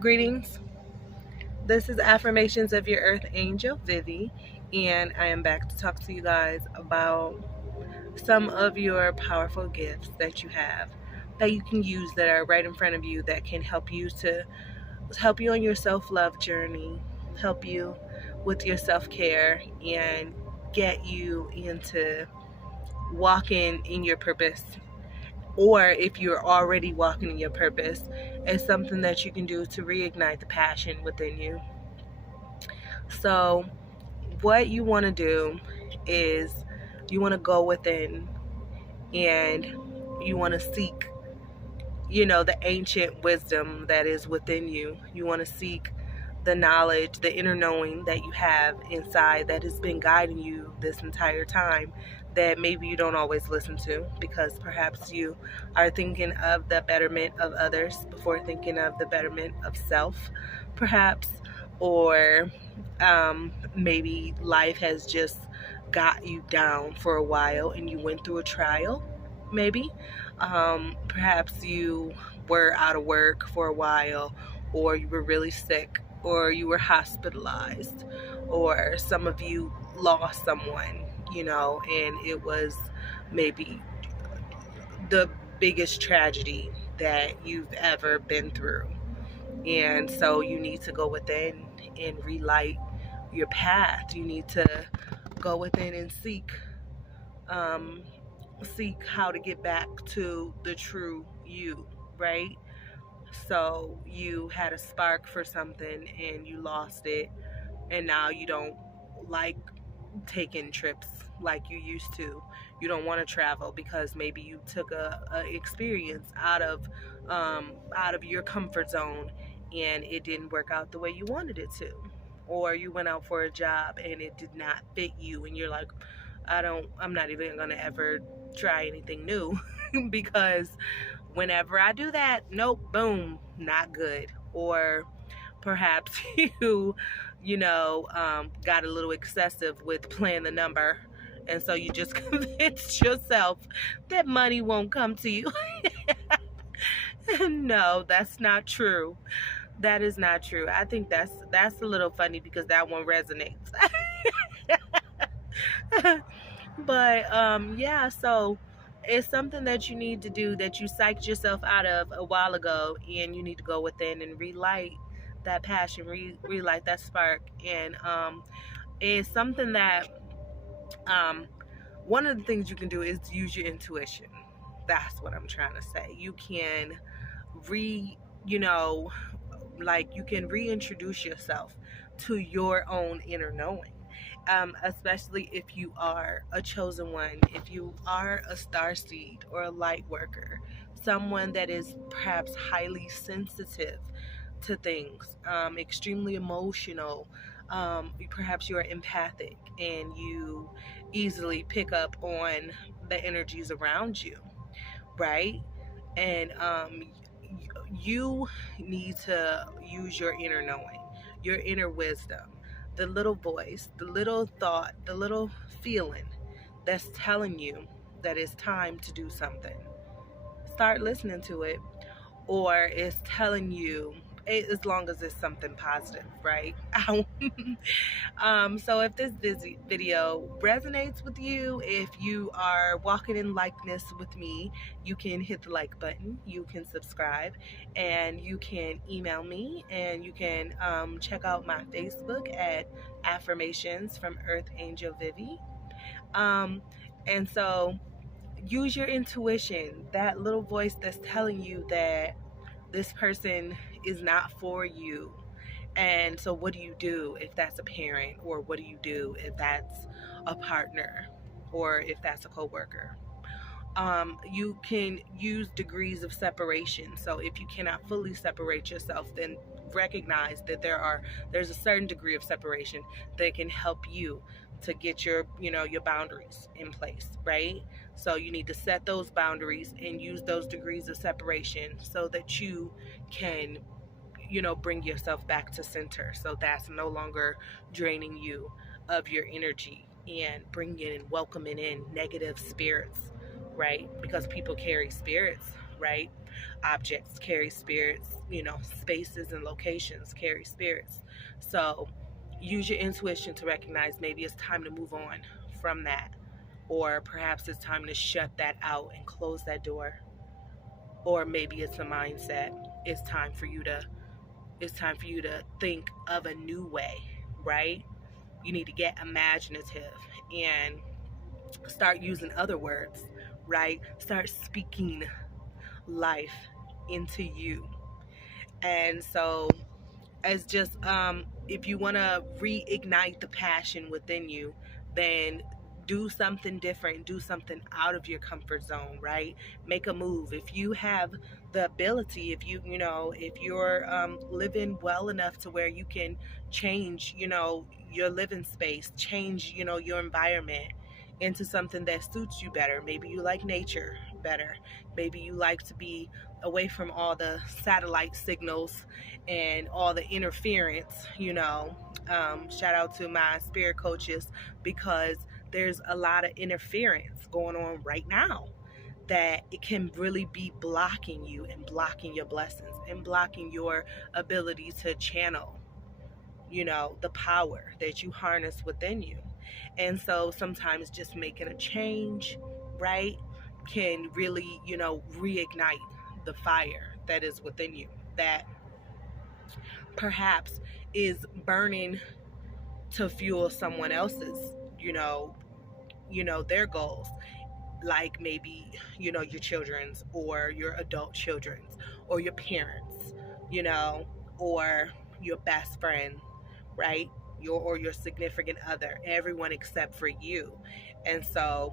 Greetings. This is Affirmations of Your Earth Angel, Vivi, and I am back to talk to you guys about some of your powerful gifts that you have that you can use that are right in front of you that can help you on your self-love journey, help you with your self-care and get you into walking in your purpose. Or if you're already walking in your purpose, it's something that you can do to reignite the passion within you. So, what you want to do is you want to go within and you want to seek, the ancient wisdom that is within you. You want to seek the knowledge, the inner knowing that you have inside that has been guiding you this entire time that maybe you don't always listen to because perhaps you are thinking of the betterment of others before thinking of the betterment of self, perhaps, or maybe life has just got you down for a while and you went through a trial, maybe. Perhaps you were out of work for a while, or you were really sick, or you were hospitalized, or some of you lost someone, and it was maybe the biggest tragedy that you've ever been through. And so you need to go within and relight your path. You need to go within and seek how to get back to the true you, right? So you had a spark for something and you lost it, and now you don't like taking trips like you used to. You don't want to travel because maybe you took a experience out of your comfort zone and it didn't work out the way you wanted it to, or you went out for a job and it did not fit you and you're like, I'm not even gonna ever try anything new because whenever I do that, nope, boom, not good. Or perhaps got a little excessive with playing the number, and so you just convinced yourself that money won't come to you. No, that's not true. That is not true. I think that's a little funny because that one resonates. But yeah, so it's something that you need to do that you psyched yourself out of a while ago, and you need to go within and relight that passion, relight that spark. And it's something that one of the things you can do is use your intuition. That's what I'm trying to say. You can re you know you can reintroduce yourself to your own inner knowing, especially if you are a chosen one, if you are a star seed or a light worker, someone that is perhaps highly sensitive to things, extremely emotional. Perhaps you are empathic and you easily pick up on the energies around you, right? And you need to use your inner knowing, your inner wisdom, the little voice, the little thought, the little feeling that's telling you that it's time to do something. Start listening to it, or it's telling you, as long as it's something positive, right? So if this video resonates with you, if you are walking in likeness with me, you can hit the like button, you can subscribe, and you can email me, and you can check out my Facebook at Affirmations from Earth Angel Vivi. And so use your intuition, that little voice that's telling you that this person is not for you. And so what do you do if that's a parent, or what do you do if that's a partner, or if that's a coworker? You can use degrees of separation. So if you cannot fully separate yourself, then recognize that there's a certain degree of separation that can help you to get your boundaries in place, right? So you need to set those boundaries and use those degrees of separation so that you can bring yourself back to center, so that's no longer draining you of your energy and bringing and welcoming in negative spirits, right? Because people carry spirits, right? Objects carry spirits, spaces and locations carry spirits. So use your intuition to recognize maybe it's time to move on from that, or perhaps it's time to shut that out and close that door, or maybe it's a mindset. It's time for you to think of a new way, right? You need to get imaginative and start using other words, right? Start speaking life into you. And so, as just if you want to reignite the passion within you, then do something different, do something out of your comfort zone, right? Make a move. If you have the ability, if you're living well enough to where you can change, your living space, change, your environment into something that suits you better. Maybe you like nature better. Maybe you like to be away from all the satellite signals and all the interference. Shout out to my spirit coaches, because there's a lot of interference going on right now that it can really be blocking you and blocking your blessings and blocking your ability to channel, the power that you harness within you. And so sometimes just making a change, right, can really, reignite the fire that is within you, that perhaps is burning to fuel someone else's, you know, their goals, like maybe, your children's or your adult children's or your parents, you know, or your best friend, right? Your significant other, everyone except for you. And so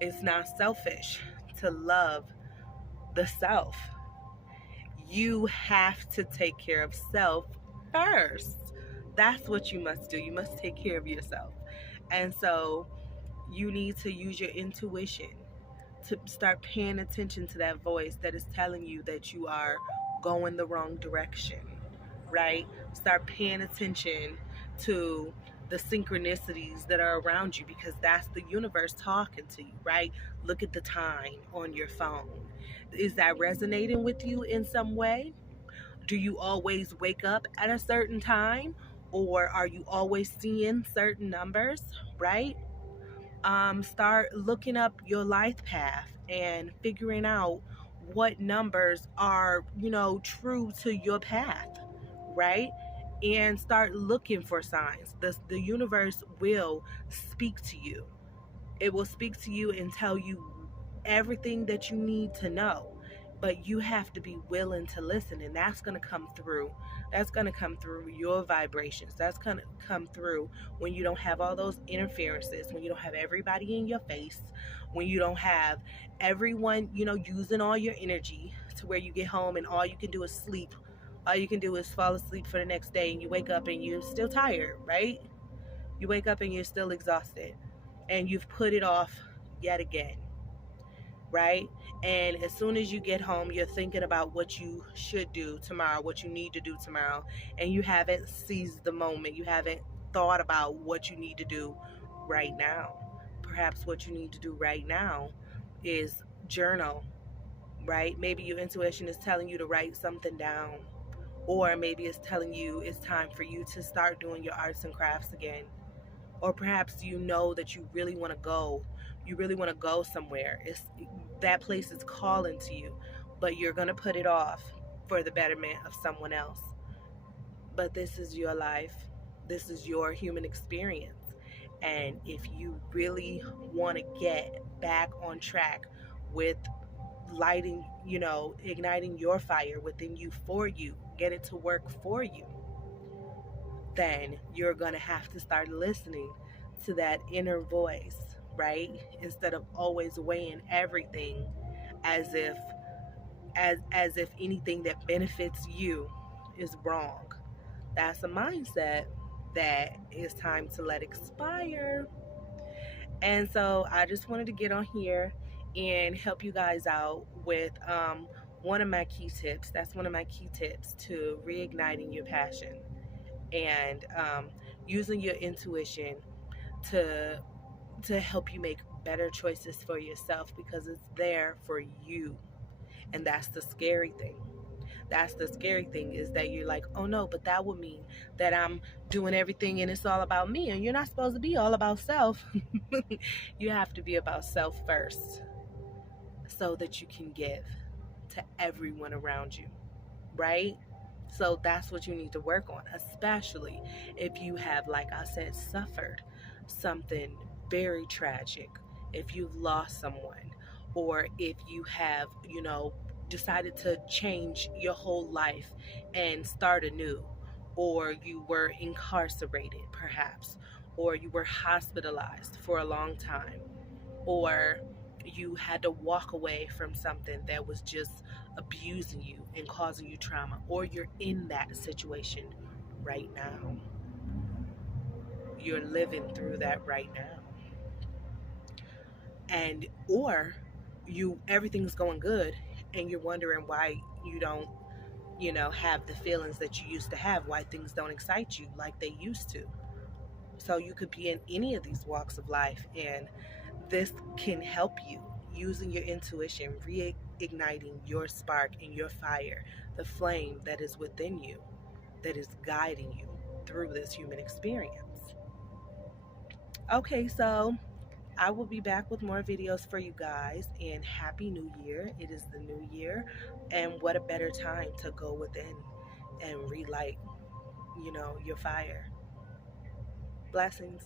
it's not selfish to love the self. You have to take care of self first. That's what you must do. You must take care of yourself. And so you need to use your intuition to start paying attention to that voice that is telling you that you are going the wrong direction, right? Start paying attention to the synchronicities that are around you, because that's the universe talking to you, right? Look at the time on your phone. Is that resonating with you in some way? Do you always wake up at a certain time, or are you always seeing certain numbers, right? Start looking up your life path and figuring out what numbers are, true to your path, right? And start looking for signs. The universe will speak to you. It will speak to you and tell you everything that you need to know. But you have to be willing to listen, and that's going to come through. That's going to come through your vibrations. That's going to come through when you don't have all those interferences, when you don't have everybody in your face, when you don't have everyone, using all your energy to where you get home and all you can do is sleep. All you can do is fall asleep for the next day, and you wake up and you're still tired, right? You wake up and you're still exhausted, and you've put it off yet again, right? And as soon as you get home, you're thinking about what you should do tomorrow, what you need to do tomorrow, and you haven't seized the moment. You haven't thought about what you need to do right now. Perhaps what you need to do right now is journal, right? Maybe your intuition is telling you to write something down, or maybe it's telling you it's time for you to start doing your arts and crafts again. Or perhaps that you really want to go somewhere. It's that place is calling to you, but you're going to put it off for the betterment of someone else. But this is your life. This is your human experience. And if you really want to get back on track with lighting, igniting your fire within you, for you, get it to work for you, then you're going to have to start listening to that inner voice, right? Instead of always weighing everything as if anything that benefits you is wrong. That's a mindset that is time to let expire. And so I just wanted to get on here and help you guys out with one of my key tips. That's one of my key tips to reigniting your passion, and using your intuition to help you make better choices for yourself, because it's there for you. And that's the scary thing. That's the scary thing, is that you're like, oh no, but that would mean that I'm doing everything and it's all about me. And you're not supposed to be all about self. You have to be about self first so that you can give to everyone around you, right? So that's what you need to work on, especially if you have, like I said, suffered something very tragic, if you've lost someone, or if you have, decided to change your whole life and start anew, or you were incarcerated, perhaps, or you were hospitalized for a long time, or you had to walk away from something that was just abusing you and causing you trauma, or you're in that situation right now. You're living through that right now. And or you everything's going good and you're wondering why you don't, have the feelings that you used to have, why things don't excite you like they used to. So you could be in any of these walks of life, and this can help you using your intuition, reigniting your spark and your fire, the flame that is within you, that is guiding you through this human experience. Okay, so I will be back with more videos for you guys, and Happy New Year. It is the new year, and what a better time to go within and relight, your fire. Blessings.